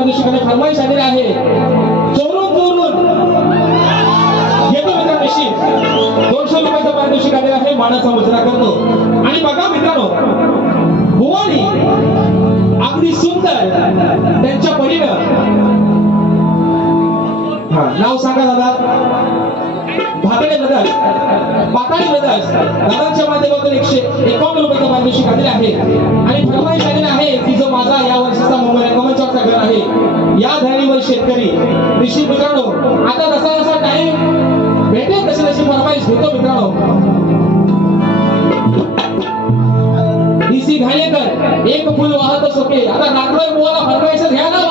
पारितोषिकाने फरमाईश आलेली आहे. चोरून घेतो मित्र निश्चित. 200 रुपयाचं पारितोषिक आलेलं आहे. मानाचा मुजरा करतो. आणि बघा मित्रांनो, बुवानी अगदी सुंदर त्यांच्या परीनं, नाव सांगा दादा. भातडे ब्रदर्स, पाताळी ब्रदर्स दादांच्या माध्यमातून 151 रुपयाचं पारितोषिक आलेलं आहे. आणि फरमाईश आलेली आहे की जो माझा या वर्षाचा मुंबई रंगमंचावरचा गण आहे, या धरणीवर शेतकरी. निश्चित मित्रांनो, आता जसा जसा टाइम भेटेल तशी तशी फरमाईश घेतो मित्रांनो. डीसी घायेकर एक फुल वाहत सोके. आता नागपूर मुवाला फरमाईश घ्या ना.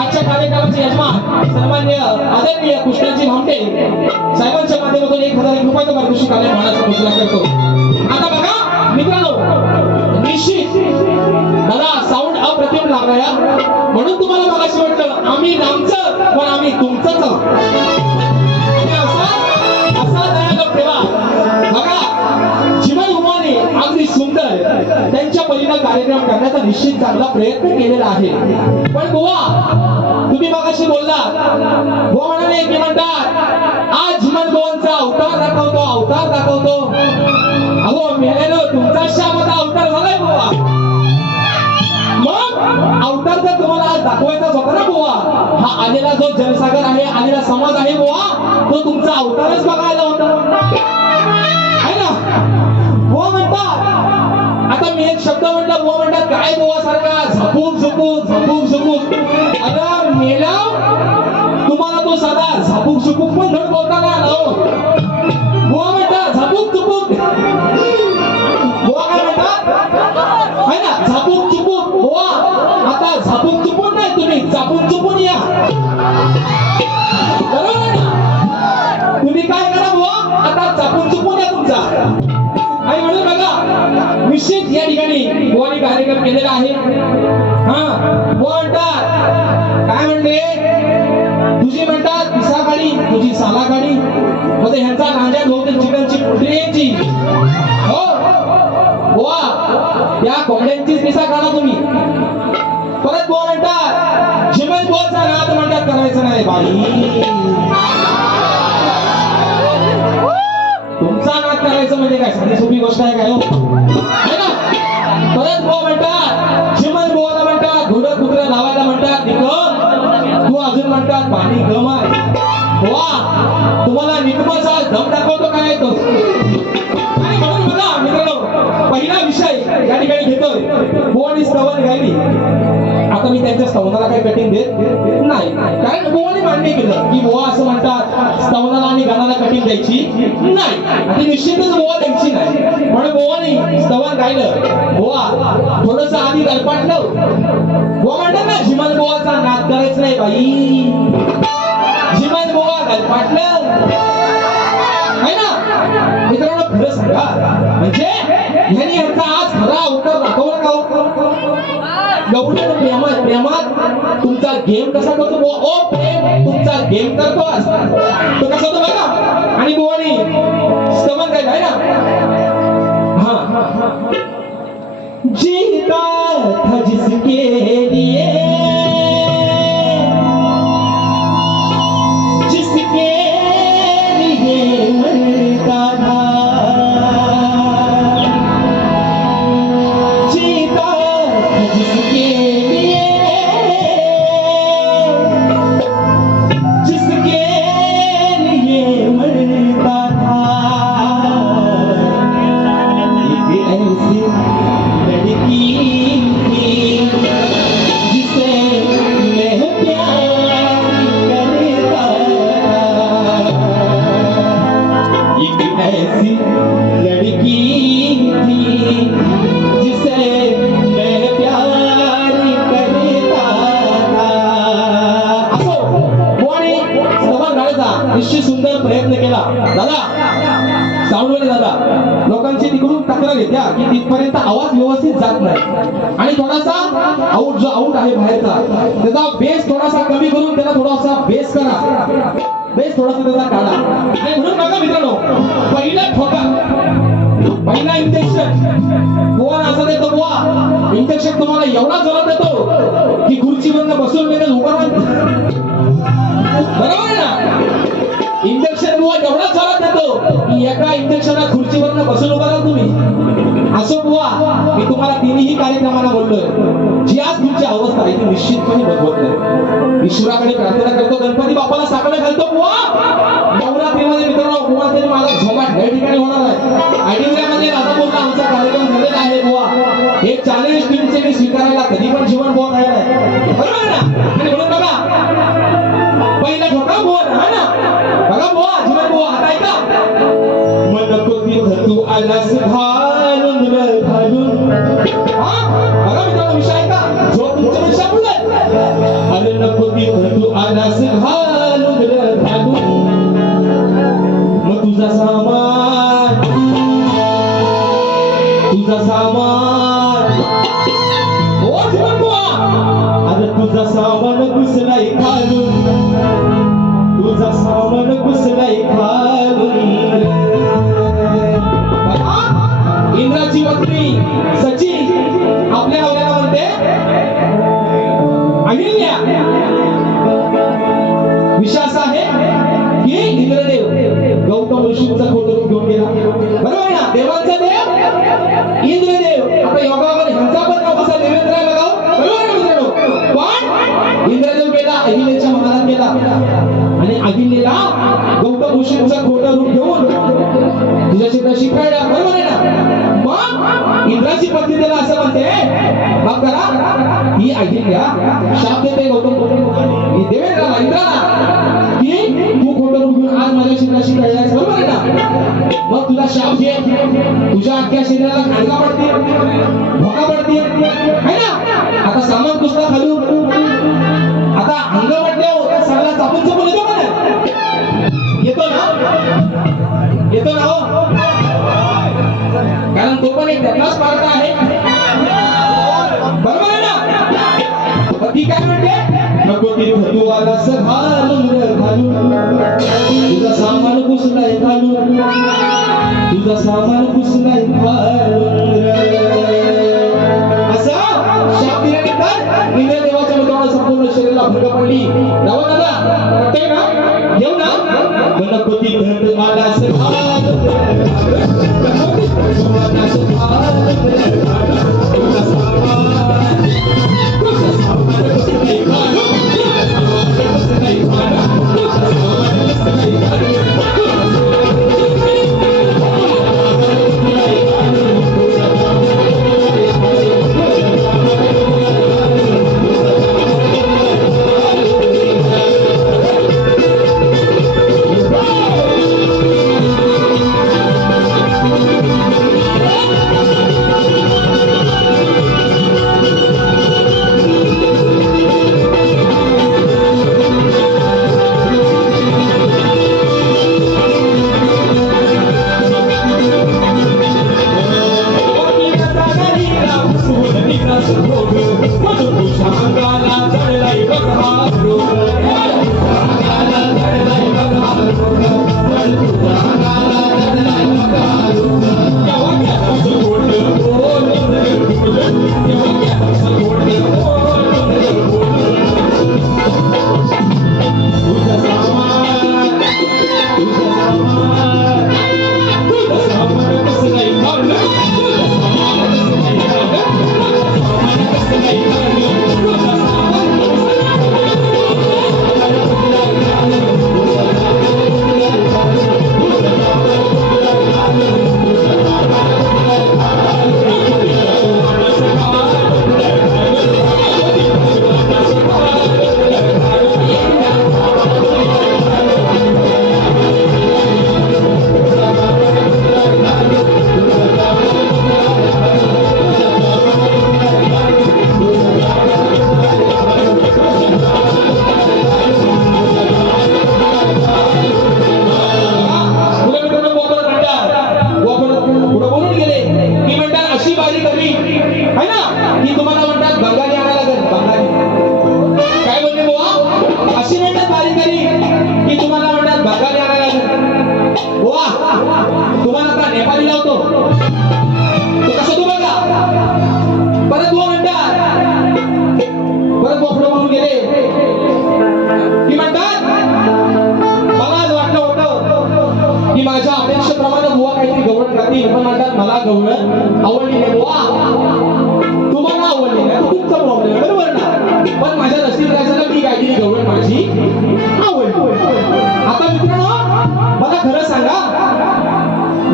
आजच्या कार्यक्रमाचे यजमान सन्मान्य आदरणीय कृष्णाजी भामटे साहेबांच्या माध्यमातून 1001 रुपयाचं पारितोषिक आले. मानाचा मुजरा करतो. आता बघा मित्रांनो, निश्चित दादा साऊंड अप्रतिम लागलाय, म्हणून तुम्हाला मगाशी वाटलं आम्ही नामचं पण आम्ही तुमचंच. असा दयालू ठेवा. बघा जीवन उमाने अगदी सुंदर त्यांच्या परीनं कार्यक्रम करण्याचा निश्चित चांगला प्रयत्न केलेला आहे. पण बुवा तुम्ही मगाशी बोलला, बुवा म्हणाले की म्हणतात आज जीवन बुवांचा अवतार दाखवतो. अहो मेलेलो तुमचा श्यामाचा अवतार झालाय बुवा. मग अवतार जर तुम्हाला आज दाखवायचाच होता ना बुवा, हा आलेला जो जनसागर आहे, आलेला समाज आहे बुवा, तो तुमचा अवतारच बघायला होता आहे ना. बुवा म्हणतात, आता मी एक शब्द म्हटला, बुवा म्हणतात काय बुवा सारखा झपूक. अरे मेला तुम्हाला तो साधा झपूक पण धड बोलता ना हो. बुवा म्हणतात झपूक. बुवा काय म्हणतात आहे ना, झपूक. बुवा आता झपूक चुपून नाही, तुम्ही चापून चुपून या. बरोबर ना. तुम्ही काय करा बुवा, आता चापून चुपून या तुमचा. आणि म्हणून बघा निश्चित या ठिकाणी बुवानी कार्यक्रम केलेला आहे. बुवा म्हणतात काय म्हणले, तुझी म्हणतात पिसा काढी, तुझी साला काढी. म्हणजे ह्यांचा रांजा बहुतेक चिकनची पोटरी यायची. हो बुवा, या कोंबड्यांची पिसा काढा तुम्ही. परत बुवा म्हणतात जिमन बुवाचा नाद म्हणतात करायचं नाही बाई. तुमचा नाद करायचं म्हणजे काय साधी सोपी गोष्ट आहे काय हो, है ना. परत बुवा म्हणतात जिमन बुवाला म्हणतात घोडं कुत्रा लावायला म्हणतात निकम. तू अजून म्हणतात पाणी गम आहे. बुवा तुम्हाला निकमाचा दम दाखवतो काय तो. आणि म्हणून बघा मित्रांनो, पहिला विषय या ठिकाणी घेतोय. बुवानी स्तवन गायली. आता मी त्यांच्या स्तवनाला काही कटिंग देत नाही, कारण बुवानी मान्य केलं की बुवा असं म्हणतात स्तवनाला आणि गाण्याला कटिंग द्यायची नाही. आणि निश्चितच बुवा द्यायची नाही, म्हणून बुवानी स्तवन गायलं. बुवा थोडस आधी गलपाटलं. बुवा म्हणतात ना जिमन बुवाचा नाद करायचं नाही बाई. जिमन बुवा गलपाटलं है ना. मित्रांनो खरं सांगा, म्हणजे ह्यांनी ह्यांचा आज खरा अवतार दाखवला का. एवढं प्रेमात तुमचा गेम कसा करतो बुवा. ओ प्रेम तुमचा गेम करतो आज तो कसा होतो बघा. आणि बुवानी स्तवन काय आहे ना. जीता था जिसके लिए, जिसके लिए मरता था. जीता था जिसके लिए, जिसके लिए मरता था. एक ऐसी लड़की थी जिसे मैं प्यार करता था. एक ऐसी लड़की थी जिसे मैं प्यार करता था. असो बुवानी स्तवन गाण्याचा निश्चित सुंदर प्रयत्न केला. दादा साऊंडवाले दादा, लोकांची तिकडून तक्रार येत्या की तिथपर्यंत आवाज व्यवस्थित जात नाही आणि थोडासा आउट आहे बाहेरचा, त्याचा बेस थोडासा कमी करून त्याला थोडासा बेस करा, बेस थोडासा त्याचा काढा. आणि म्हणून बघा मित्रांनो, पहिला ठोका पहिला इंजेक्शन बुवा असं देतो बुवा इंजेक्शन तुम्हाला एवढा जोरात देतो की खुर्चीवरनं बसून लगेच उभा राहतो बरोबर आहे ना इंजेक्शन बुवा एवढा जोरात देतो की एका इंजेक्शनला खुर्चीवरनं बसून उभा राहा तुम्ही असो बुवा मी तुम्हाला तिन्ही कार्यक्रमाला बोललोय जी आज तुमची अवस्था आहे ती निश्चितपणे बदलत नाही ईश्वराकडे प्रार्थना करतो गणपती बाप्पाला साकडे घालतो बुवा नवरात्रीमध्ये मित्रांनो बुवा तरी माझा झोमाट या ठिकाणी होणार आहे आडिवऱ्यामध्ये राजापूरला आमचा कार्यक्रम झालेला आहे बुवा हे चॅलेंज तुमचे मी स्वीकारायला कधी पण जीवन बुवा तयार आहे बरोबर आहे ना आणि म्हणून बघा पहिला ठोका बुवा ना हा ना बघा बुवा जीवन बुवा आता ऐका मन कोती तू आलास घालून रे घालून हा बघा मित्रांनो विषय ऐका जो तुमच्या पेक्षा बोलत अरे नको तू आलास घालून रे घालून मग तुझा सामान ओ जीवन बुवा अरे तुझा सामान घुसलाय घालून तुझा सामान घुसलाय घालून इंद्राची पत्नी सची आपल्या नवऱ्याला म्हणते अहिल्या विषय असा आहे की इंद्रदेव गौतम ऋषींचा फोटो घेऊन गेला बरोबर आहे ना देवांचा देव इंद्रदेव आता योगामध्ये ह्यांचा पण नाव कसा देवेंद्र आहे बघा बरोबर आहे मित्रांनो पण इंद्रदेव गेला अहिल्याच्या महालात गेला आणि अहिल्याला गौतम ऋषींचा फोटो रूप घेऊन तुझ्या शेताशी कळला बरोबर आहे ना मग इंद्राची पत्नी त्याला असं म्हणते मग करा ही अहिल्या शाप देते गौतम देवेंद्राला इंद्राला की तू खोटं रूप घेऊन आज माझ्या शेताशी कळलास बरोबर आहे ना मग तुला शाप दे तुझ्या अख्ख्या शरीराला खांडगा पडते भोका पडते है ना आता सामान कुसला घालून आता अंग वाटल्यावर सगळा चापून चपून येतो का नाही येतो ना हो कारण तो पण एक त्यातलाच पार्ट आहे बरोबर आहे ना ती काय म्हणते नको तू आलास घालून घालून तुझा सामान घुसलाय घालून तुझा सामान घुसलाय घालून असं शाप दिल्यानंतर इंद्रदेवाच्या मित्रांनो संपूर्ण शरीराला भंग पडली जाऊ दादा पटतंय ना येऊ ना नको घट आलास घालून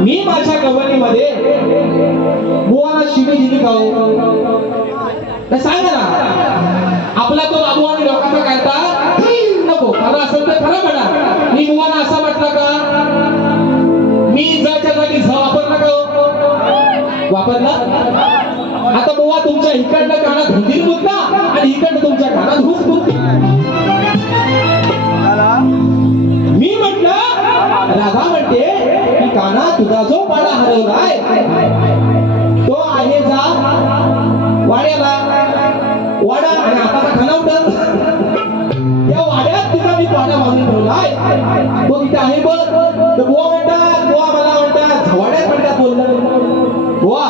मी माझ्या गवळणीमध्ये बुवाला शिवी दिली का हो? तर सांगा ना, आपला तो बाबू आणि लोकांचा काढता नको, खरं असेल तर खरं म्हणा. मी बुवाला असा म्हटलं का? मी जच्या जागी झ वापरला का हो? वापरला. आता बुवा तुमच्या इकडनं कानात हुंदीर मुतला आणि इकडनं तुमच्या कानात घुस मुतली. मी म्हटलं, राधा म्हणते की काना तुझा जो पाडा हरवलाय तो आहे जा वाड्याला. वाडा आणि आता खाना उठत त्या वाड्यात तुझा मी पाडा बांधून ठेवलाय, तो तिथे आहे बघ. तर बुवा म्हणतात, बुवा मला म्हणतात वाड्यात म्हणतात बोललं बुवा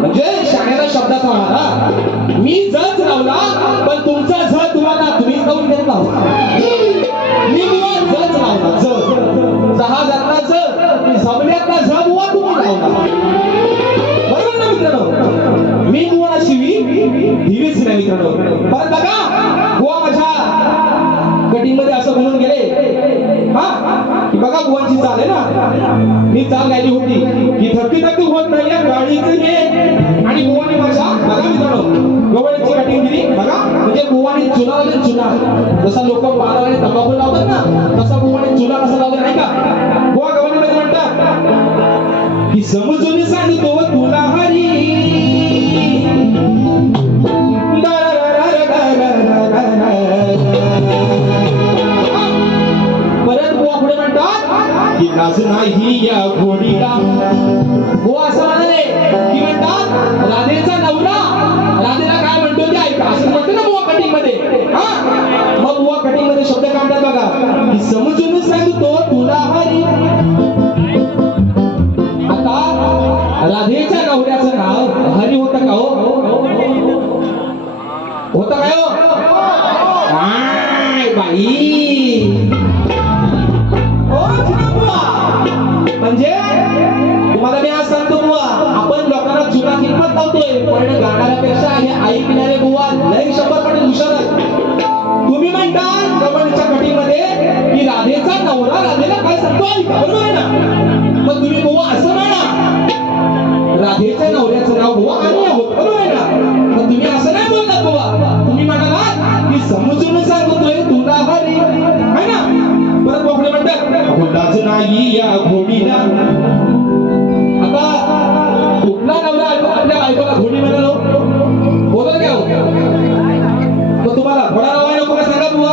म्हणजे शाळेला शब्दाचा मारा. मी जच लावला पण तुमचा झ तुम्हाला तुम्ही जाऊन घेत लावला. मी बुवा जच लावला, जहाजातला ज जमल्यातला झ बुवा तुम्ही लावला. बरोबर ना मित्रांनो? मी बुवा शिवी दिलीच नाही मित्रांनो. परत बघा बुवा माझ्या कटिंग मध्ये असं म्हणून गेले हा की बघा बुवांची चाल आहे ना, मी चाल गायली होती की थक्की थक्की होत नाही गाडीचं हे. आणि बुवानी माझ्या बघा मित्रांनो गवळीची कटिंग दिली बघा. म्हणजे बुवानी चुना लावले, चुना जसा लोक पाला आणि तंबाखू लावतात ना तसा बुवानी चुना कसा लावला नाही का? बुवा गवळीमध्ये म्हणतात की समजून सांगतो तुला हरी. परत बुवा पुढे म्हणतात की नाच नाही या घोडीला. बुवा असं म्हणाले की म्हणतात राधेचा नवरा राधेला काय म्हणतो ते ऐका असं म्हणतो ना बुवा कटिंग मध्ये. हा मग बुवा कटिंग मध्ये शब्द काढतात बघा की समजून सांगतो तुला हरी. आता राधेच्या नवऱ्याचं नाव हरी होतं का हो? होतं काय हो? काय बाई म्हणजे तुम्हाला मी आज सांगतो बुवा, आपण लोकांना चुना किंमत लावतोय पण गाणाऱ्यापेक्षा हे ऐकणारे बुवा लय 100 पट हुशार आहेत. तुम्ही म्हणता गवळीच्या कटिंग मध्ये की राधेचा नवरा राधेला काय सांगतो ऐका, बरोबर आहे ना? मग तुम्ही बुवा असं म्हणा राधेच्या नवऱ्याचं नाव बुवा आणि आहोत, बरोबर आहे ना? मग तुम्ही असं नाही बोललात बुवा, तुम्ही म्हणालात की समजून सांगतोय तुला हरी है ना. परत पुढे म्हणतात घोडाच नाही या घोडीला. आता कुठला नवरा आपल्या बायकोला घोडी म्हणालो बोलत काय हो? मग तुम्हाला घोडा लावायला नको का सांगा बुवा?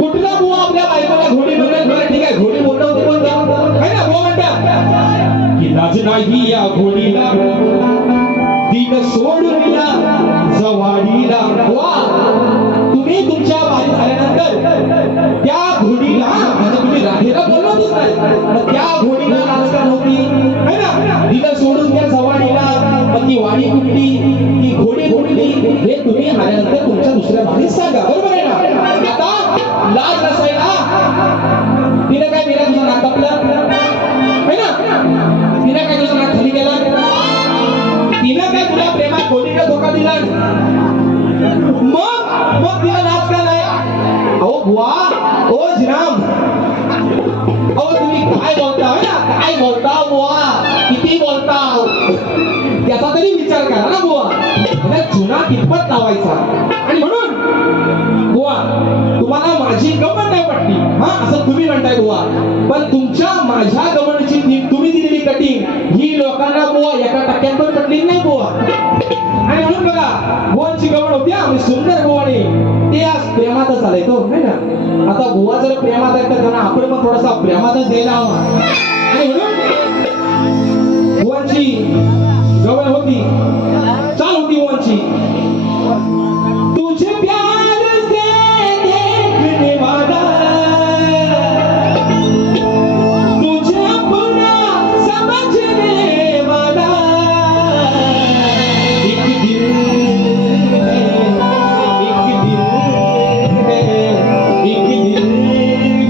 कुठला बुवा आपल्या बायकोला घोडी म्हणेल? बरं ठीक आहे घोडी बोलणं होतं पण है ना. बुवा म्हणतात की लाज नाही या घोडीला दिन सोडून या जवाडीला. बुवा तुम्ही तुमच्या बारी झाल्यानंतर त्या घोडीला म्हणजे तुम्ही राधेला बोललो होतच नाही, मग त्या घोडीला नाचका नव्हती है ना. तिला सोडून त्या जवाडीला मग ती वाडी कुठली ती घोडी कुठली हे तुम्ही आल्यानंतर तुमच्या दुसऱ्या बारीत सांगा, बरोबर आहे ना. आता लाज नसायला तिने काय मेरा तुझा नाक कापला है ना. तिने काय तुझा नाक खाली केला, तिने काय तुला प्रेमात घोडीला धोका दिला. मग तिला नाच का नाही? अहो बुवा ओ जिराम अहो तुम्ही काय बोलता ना, काय बोलता बुवा, किती बोलता त्याचा तरी विचार करा ना बुवा. म्हणजे चुना कितपत लावायचा. आणि म्हणून बुवा तुम्हाला माझी गमत नाही पटली हा असं तुम्ही म्हणताय बुवा, पण तुमच्या माझ्या गमणीची तुम्ही दिलेली कटिंग ही लोकांना बुवा एका टक्क्यात पण पटली नाही बुवा. आणि म्हणून बघा बुवांची गवण होती आम्ही सुंदर बुवाणी ते आज प्रेमातच आलंय तो है ना. आता बुवा जर प्रेमात आहे तर त्यांना आपण पण थोडासा प्रेमातच द्यायला हवा. आणि म्हणून बुवांची गवण होती चाल होती बुवांची. तुझे प्यार से देखने वाला तुझे अपना समझने वाला एक दिल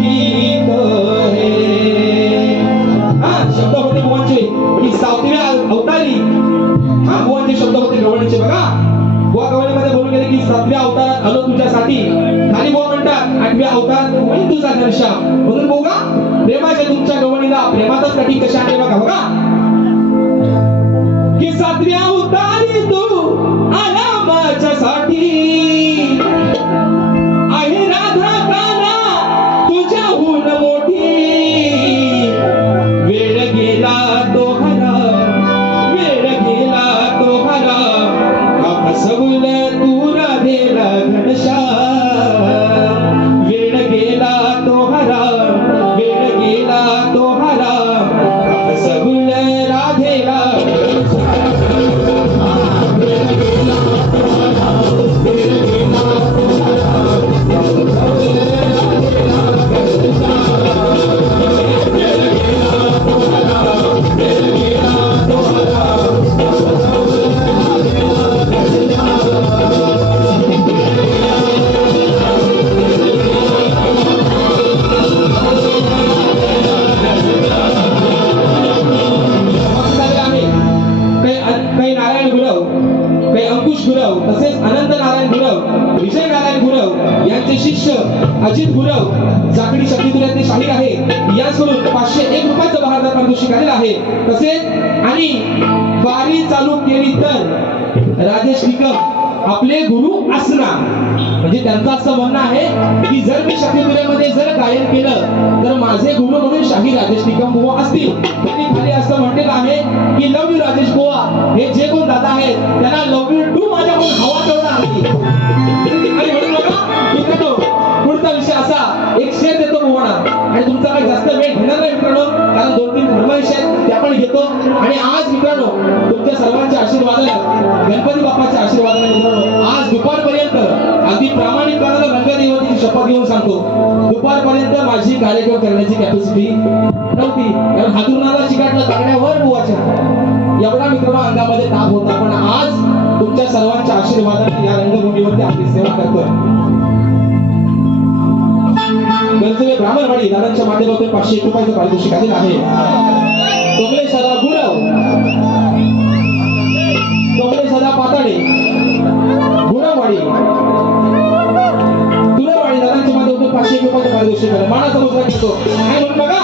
ही तो है. हा शब्द होते बुवांचे की सावतीला अवतारी. हा बुवांचे शब्द होते सातव्या अवतारात आलो तुझ्यासाठी. खाली बुवा म्हणतात आठव्या अवतारात होईल तुझा घनश्याम. म्हणून बघा प्रेमाच्या तुमच्या गवणीला प्रेमातच कठी कशा आहे बघा बघा की सातव्या अवतारी तू आला माझ्यासाठी. आहे राधा काना तुझ्याहून मोठी. वेळ गेला तो हरा, वेळ गेला तो हरा. फसवल तू राधेला घनश्याम. वेळ गेला तो हरा, वेळ गेला तो हरा. फसवल राधेला काही नारायण गुरव, काही अंकुश गुरव, तसेच अनंत नारायण गुरव, विजय नारायण गुरव यांचे शिष्य अजित गुरव जाकडी शक्तीतुल्यातले शाहीर आहे. याचकडून 501 रुपयाचं बहादर पारितोषिक आलेलं आहे. तसेच आणि वारी चालू केली तर राजेश निकम आपले गुरु असणार. म्हणजे त्यांचं असं म्हणणं आहे की जर मी शक्तीतुल्यामध्ये जर गायन केलं तर माझे गुरु म्हणून शाहीर राजेश निकम बुवा असतील. त्यांनी खाली असं म्हटलेलं आहे की लव यू राजेश बुवा. हे जे कोण दादा आहेत त्यांना लव यू टू माझ्याकडून हवा तेवढा आहे. आणि म्हणून बघा मित्रांनो पुढचा विषय असा एक शेर देतो बुवाना आणि तुमचा काही जास्त वेळ घेणार नाही मित्रांनो, कारण 2-3 फरमाईश आहेत त्या पण घेतो. आणि आज मित्रांनो तुमच्या सर्वांच्या आशीर्वादाने गणपती बाप्पाच्या आशीर्वादाने मित्रांनो आज दुपारपर्यंत अगदी प्रामाणिकपणाने रंगदेवतेची शपथ घेऊन सांगतो दुपारपर्यंत माझी कार्यक्रम करण्याची कॅपॅसिटी नव्हती. कारण हातरुणाला चिकाटलं तागण्यावर बुवाच्या एवढा मित्रांनो अंगामध्ये ताप होता. पण आज तुमच्या सर्वांच्या आशीर्वादाने या रंगभूमीवरती आपली सेवा करतोय. गंजवे ब्राह्मणवाडी दादांच्या माध्यमातून 501 रुपयाचं पारितोषिक आलेलं आहे. तोमले सदा गुरव, तोमले सदा पाताडे गुरववाडी दुरवाडी दादांच्या माध्यमातून 501 रुपयाचं पारितोषिक आलं. मानाचा मुद्रा घेतो काय म्हणून बघा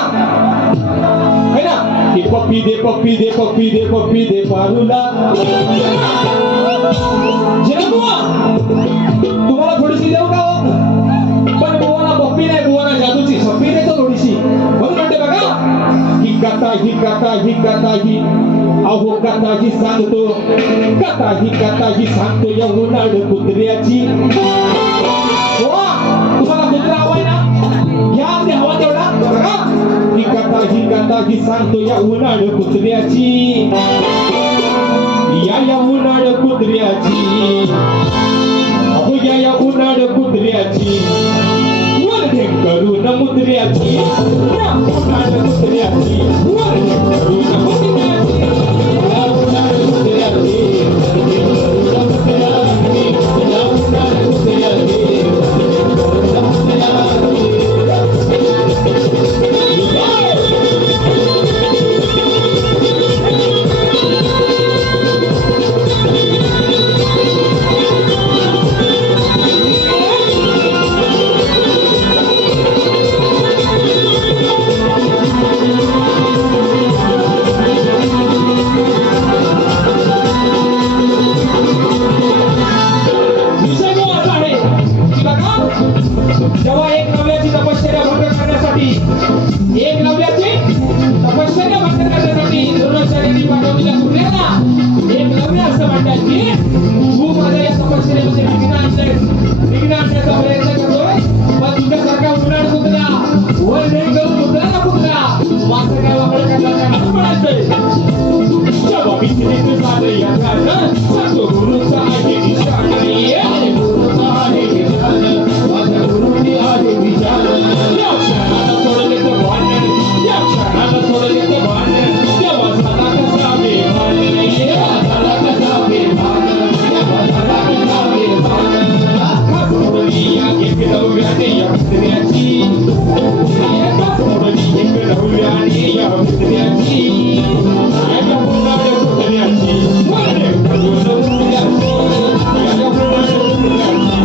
है ना की पप्पी दे पप्पी दे पप्पी दे पप्पी दे पारूला. तुम्हाला थोडीशी देऊ का हो? पण बुवाना पप्पी नाही, बुवाना जादूची शप्पी देतो थोडीशी. म्हणून म्हणते बघा ही गाता ही गाता ही गाता ही अहो गाता ही सांगतो गाता ही सांगतो या उन्हाळ कुत्र्याची. तुम्हाला कुत्रा हवाय ना घ्या ते हवा तेवढा बघा. ही गाता ही सांगतो या उन्हाळ कुत्र्याची. या उन्हाळ कुत्र्याची अहो या उन्हाळ कुत्र्याची वरणे करून मुत्र्याची. या उन्हाळ कुत्र्याची वरणे करून मुत्र्याची. या उन्हाळ कुत्र्याची या उन्हाळ कुत्र्याची. जेव्हा एक नव्याची तपश्चर्या भंग करण्यासाठी द्रोणाचार्यांनी पाठवलेल्या पुत्र्याला एक नव्य असं म्हणतात की तू माझ्या या तपश्चर्येमध्ये विघ्न आणण्याचा प्रयत्न करतोय, पण तुझ्यासारखा उन्हाळ कुत्रा वर नाही करून कुत्र्याला कुत्रा मात्र काय वाकड करण्याचा असं म्हणायचंय. जेव्हा विचारित झालं या कारण सांगतो गुरुचा आहे निशाण, गुरुचा आहे निशाण, माझ्या गुरुनी आहे विचार. या क्षणाला सोडले ते भांडण, या क्षणाला सोडले ते भांडण, तेव्हा झाला कसा बेभान, झाला कसा बेभान, झाला कसा बेभान. सोडली या एक नव्याने या मित्र्याची, सोडली एक नव्याने या मित्र्याची, या उन्हाळ कुत्र्याची, वरणे करून मुत्र्याची, या उन्हाळ कुत्र्याची.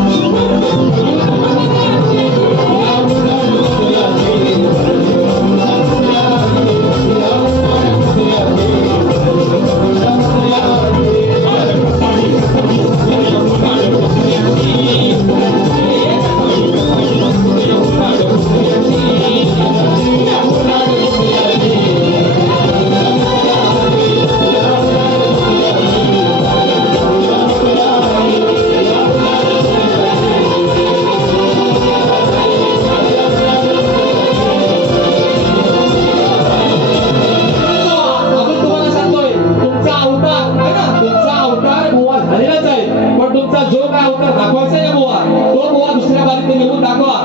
जो काय अवतार दाखवायचा आहे बुवा तो बुवा दुसऱ्या बारीत निघून दाखवा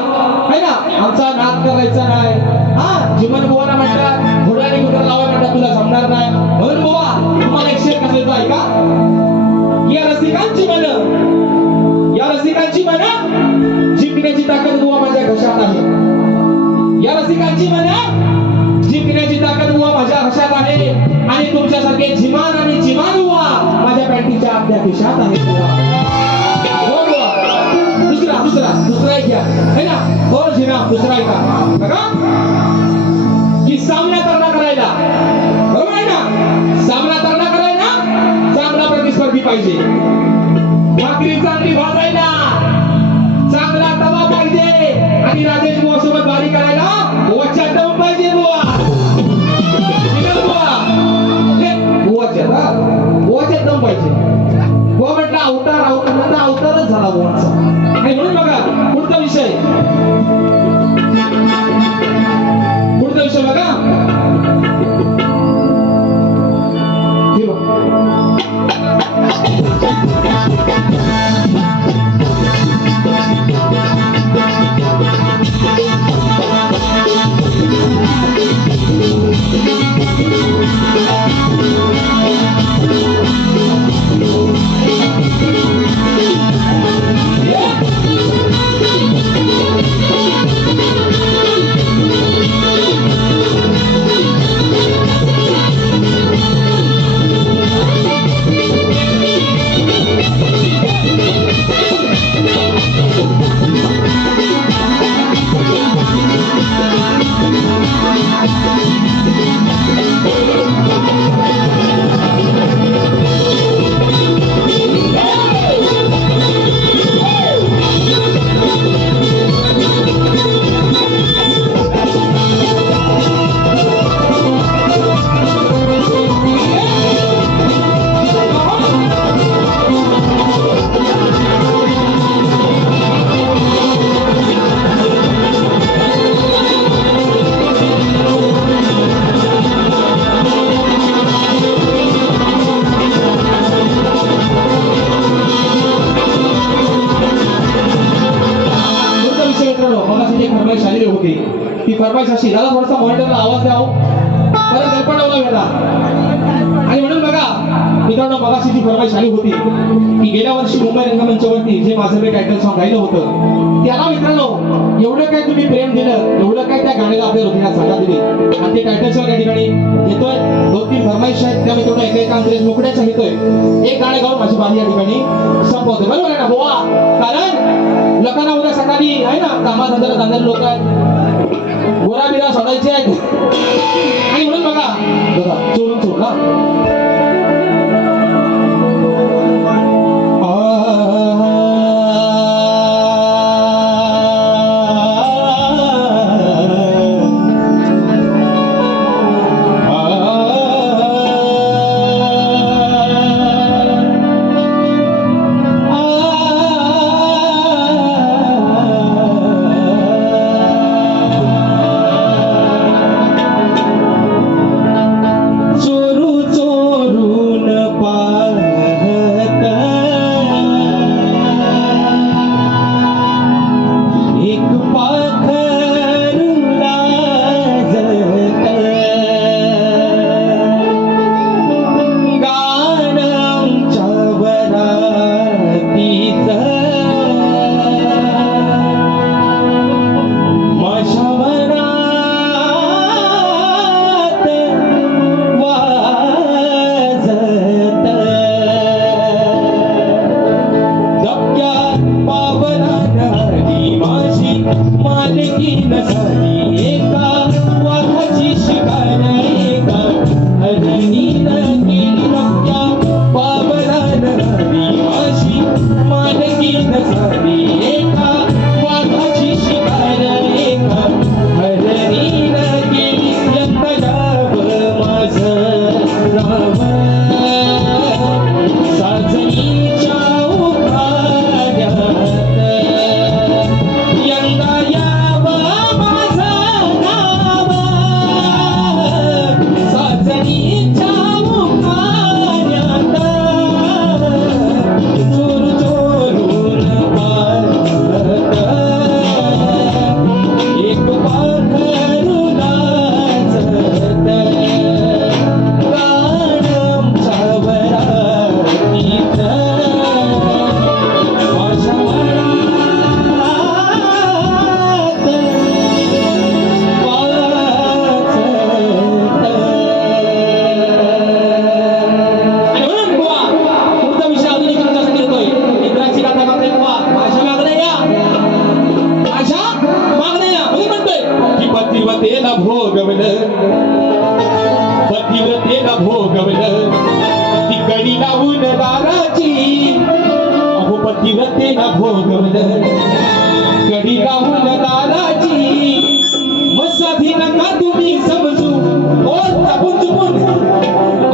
है ना आमचा नाद करायचा नाही हा जीवन बुवाला म्हणतात घोड्याने कुत्रा लावाय म्हणतात तुला जमणार नाही म्हणून बुवा तुम्हाला एक शेर कसायचं आहे का या रसिकांची मन जिंकण्याची ताकद बुवा माझ्या घशात आहे या रसिकांची मन जिंकण्याची ताकद बुवा माझ्या घशात आहे आणि तुमच्यासारखे झिमान आणि जिमान बुवा माझ्या पॅन्टीच्या आतल्या खिशात आहे बुवा हो बुवा दुसरा एक घ्या है ना हो झिना दुसरा एक बघा की सामना तरणा करायला बरोबर आहे ना सामना तरणा करायला चांगला प्रतिस्पर्धी पाहिजे भाकरी चांगली भाजायला चांगला तवा पाहिजे आणि राजेश बुवा सोबत बारी करायला बुवाच्या दम पाहिजे बुवा बुवाच्या दम पाहिजे बुवा म्हटलं अवतारच झाला बुवाचा आणि म्हणून बघा पुढचा विषय बघा हे ती फरमाईश अशी दादा थोडासा मॉनिटरला आवाज द्याव परत दर्पणावला भेटा आणि म्हणून बघा मित्रांनो मगाशी जी फरमाईश आली होती की गेल्या वर्षी मुंबई रंगमंचावरती जे माझं मी टायटल सॉन्ग गायलं होतं त्याला मित्रांनो एवढं काय तुम्ही प्रेम दिलं एवढं काय त्या गाण्याला आपल्या हृदयात जागा दिली आणि ते टायटल सॉन्ग या ठिकाणी येतोय 2-3 फरमाईश आहेत त्या मित्रांनो एकांतरेच मोकड्याच्या घेतोय एक गाणं गाऊन माझी बारी या ठिकाणी संपवते बरोबर आहे ना बुवा कारण लोकांना उद्या सकाळी आहे ना कामाधंद्याला जाणारे लोक आहेत गोरा बिरा सोडायचे आहेत आणि म्हणून बघा चोरून चोरला पतिव्रतेला भोगवलं कडी राहून दाराची मसाधी नका तुम्ही समजू ओ जपून जपून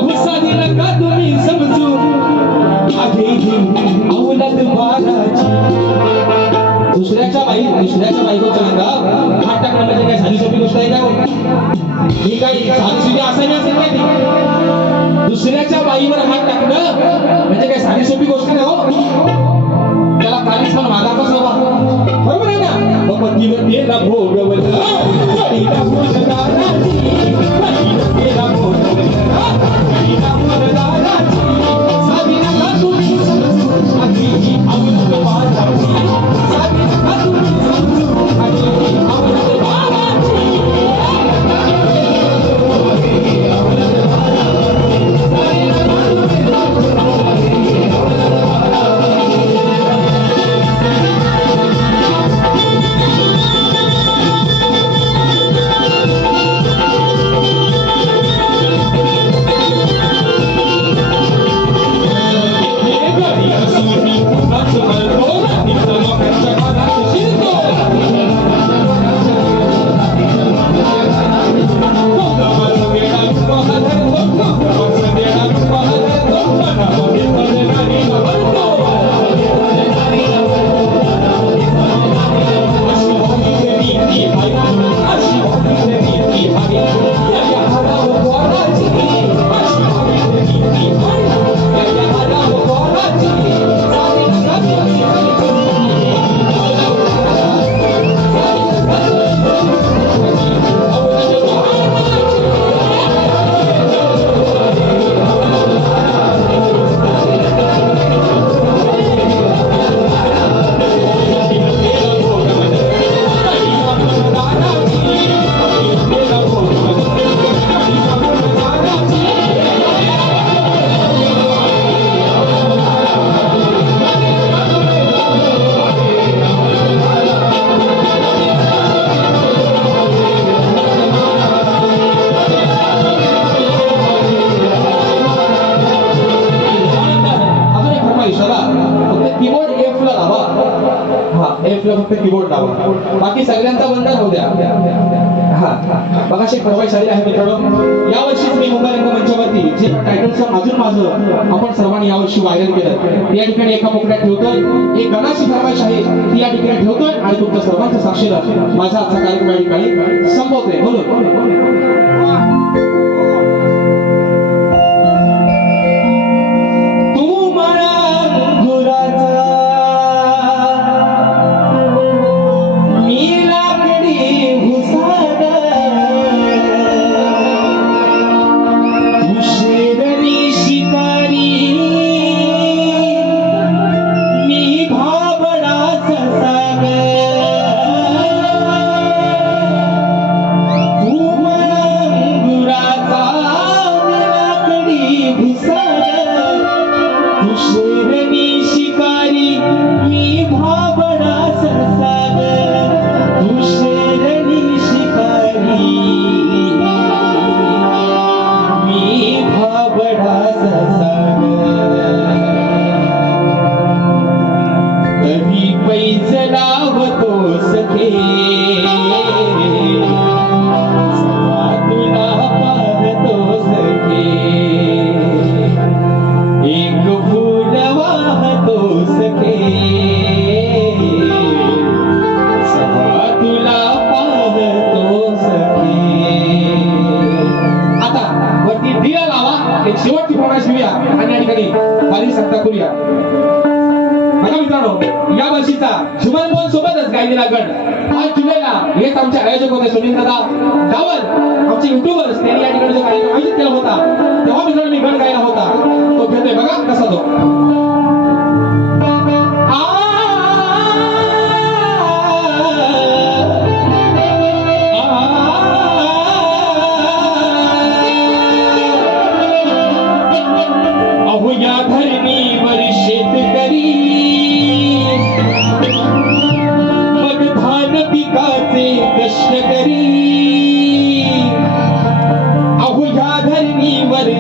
मसाधी नका तुम्ही समजू आधी अवलद बाराची दुसऱ्याच्या बायकोचा हात टाकणं म्हणजे काय साधी सोपी गोष्ट आहे का ही काही साधी सुधी असायला असेल काय ती दुसऱ्याच्या बाईवर हात टाकणं म्हणजे काय साधी सोपी गोष्ट नाही हो त्याला कालीच पण मागाचा स्वभाव बरोबर आहे ना पतिव्रतेला भोगवलं कळीला फुलदाराची पतिव्रतेला भोगवलं कळीला फुलदाराची साधी नका तुम्ही समजू आधी अवलद बाराची साधी नका तुम्ही समजू आधी अवलद बाराची कीबोर्ड लावा बाकी सगळ्यांचा बंद राहू द्या बघा अशी फरमाईश आली आहे मित्रांनो यावर्षीच मी मुंबई रंगमंचावरती जे टायटल सॉन्ग अजून माझं आपण सर्वांनी यावर्षी व्हायरल केलं या ठिकाणी एका कोपऱ्यात ठेवतोय एक गाण्याची फरमाईश आहे ती या ठिकाणी ठेवतोय आणि तुमच्या सर्वांच्या साक्षीला माझा आजचा कार्यक्रम या ठिकाणी संपवतोय म्हणून शेवटची फरमाईश घेऊया आणि या ठिकाणी बारी सत्ता करूया बघा मित्रांनो या वर्षीचा शुभन बोल सोबतच गायलेला गण 5 जुलैला हेच आमचे आयोजक होते सुनील दादा डावल आमचे युट्यूबर्स त्यांनी या ठिकाणी जो कार्यक्रम आयोजित केला होता तेव्हा मित्रांनो मी गण गायला होता तो घेतोय बघा कसा तो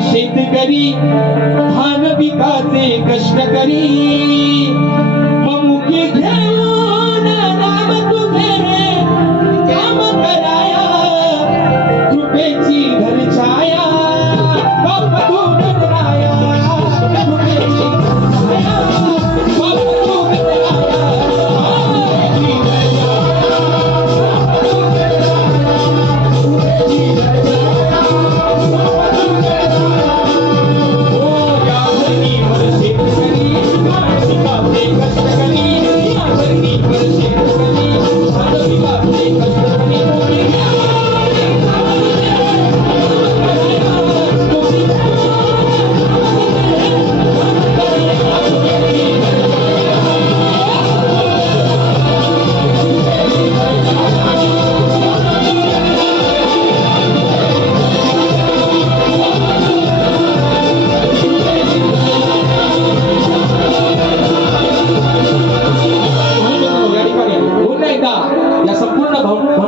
शेतकरी धान पिकाचे कष्ट करी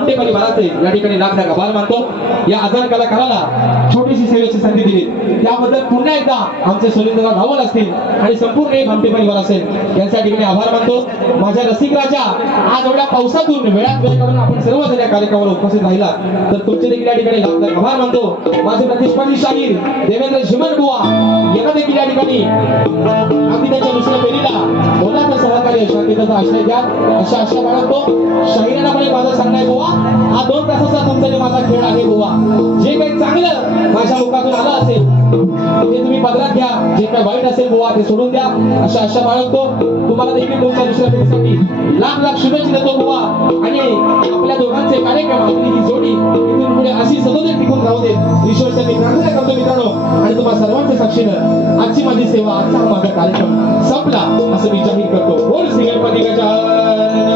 भामटे परिवाराचे या ठिकाणी लाख लाख आभार मानतो. या आजान कलाकाराला छोटीशी सेवेची संधी दिली त्याबद्दल पुन्हा एकदा आमचे सुरेंद्र रावल असतील आणि संपूर्ण हे भामटे परिवार असेल यांच्या ठिकाणी आभार मानतो. माझ्या रसिक राजा आज एवढ्या पावसातून वेळात वेळ काढून आपण सर्वजण या कार्यक्रमाला उपस्थित राहिला तर तुमचे देखील या ठिकाणी लाख लाख आभार मानतो. माझे प्रतिस्पर्धी शाहीर देवेंद्र झिमन बुवा यांना देखील या ठिकाणी अगदी त्यांच्या दुसऱ्या फेरीला मोलाचं सहकार्य शांततेचा आश्रय द्या अशा आशा बाळगतो. शाहिरांना पण एक माझं सांगणं आहे बुवा, हा 2 तासाचा तुमचा जे माझा खेळ आहे बुवा, जे काही चांगलं माझ्या मुखातून आलं असेल ते तुम्ही पदरात घ्या, जे काही वाईट असेल बुवा ते सोडून द्या अशा आशा बाळगतो. तुम्हाला देखील तुमच्या दुसऱ्या फेरीसाठी लाख लाख शुभेच्छा देतो बुवा आणि आपल्या दोघांचे कार्यक्रम आपली ही जोडी इथून पुढे अशी सदोदित टिकून राहू देत ईश्वरच्या मी प्रार्थना करतो मित्रांनो. आणि तुम्हा सर्वांच्या साक्षीनं आजची माझी सेवा आजचा हा माझा कार्यक्रम संपला असं मी जाहीर करतो. बोल श्री गणपती गजानन